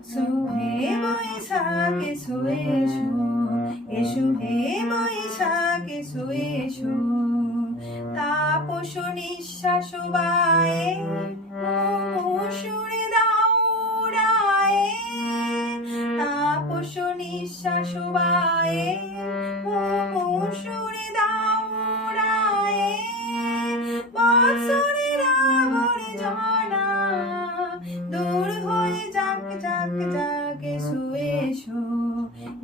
এসো হে বৈশাখ এসো এসো, এসো হে বৈশাখ এসো এসো, তাপস নিঃশ্বাস বায়ে সুরে দাও উড়ায়ে, তাপস নিঃশ্বাস বায়ে সুরে দাও উড়ায়ে, বৎসরের আবর্জনা দূর হয়ে যাক যাক যাক। এসো এসো,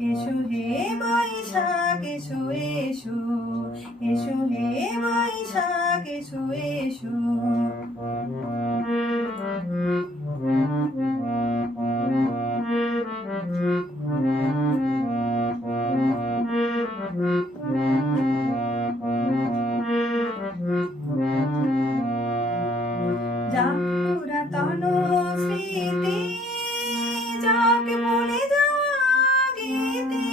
এসো হে বৈশাখ এসো এসো, এসো হে বৈশাখ এসো এসো। যাক পুরাতন স্মৃতি, যাক ভুলে যাওয়া গীতি,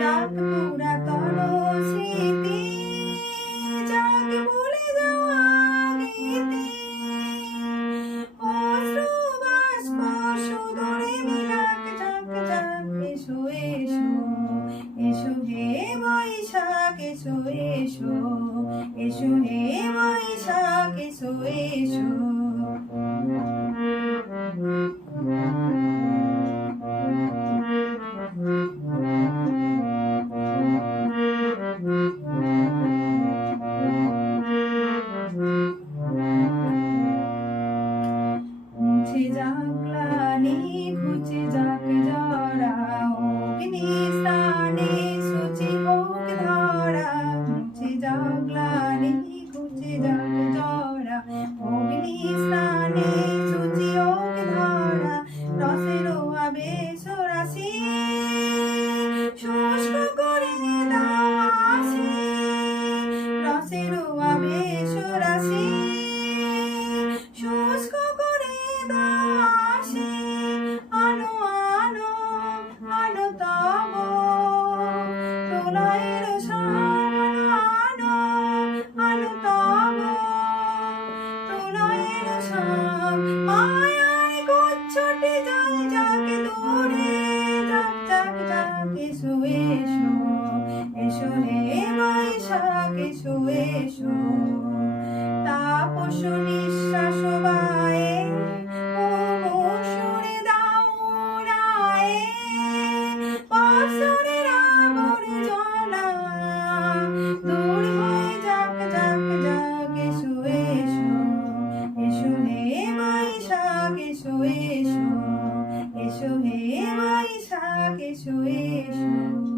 যাক পুরাতন স্মৃতি, যাক ভুলে যাওয়া গীতি, অশ্রু বাষ্প সুধরে মিলাক যাক যাক। এসো এসো, এসো হে বৈশাখ এসো এসো, এসো হে বৈশাখ এসো এসো। মুছে যাক গ্লানি ঘুচে যাক জরা, অগ্নি স্নানে শুচি হোক ধরা। মুছে যাক গ্লানি ঘুচে যাক জরা, অগ্নি স্নানে শুচি হোক ধরা। রসের আবেশ রাশি শুষ্ক করে দাও আসি, রসের আবেশ রাশি শুষ্ক করে দাও আসি। আনো আনো আনো তব প্রলয়ের শান, আনো আনো তব প্রলয়ের শান। আয় আয় গুচ্ছটি যায় যাক দূরে যাক যাক যাক। এসো এসো, এসো হে বৈশাখ এসো এসো, তাপস নিঃশ্বাস বায়ে সুরে দাও উড়ায়ে, বৎসরের আবর্জনা দূর হয়ে যাক যাক যাক। এসো এসো, এসো হে বৈশাখ এসো এসো, এসো হে বৈশাখ এসো এসো।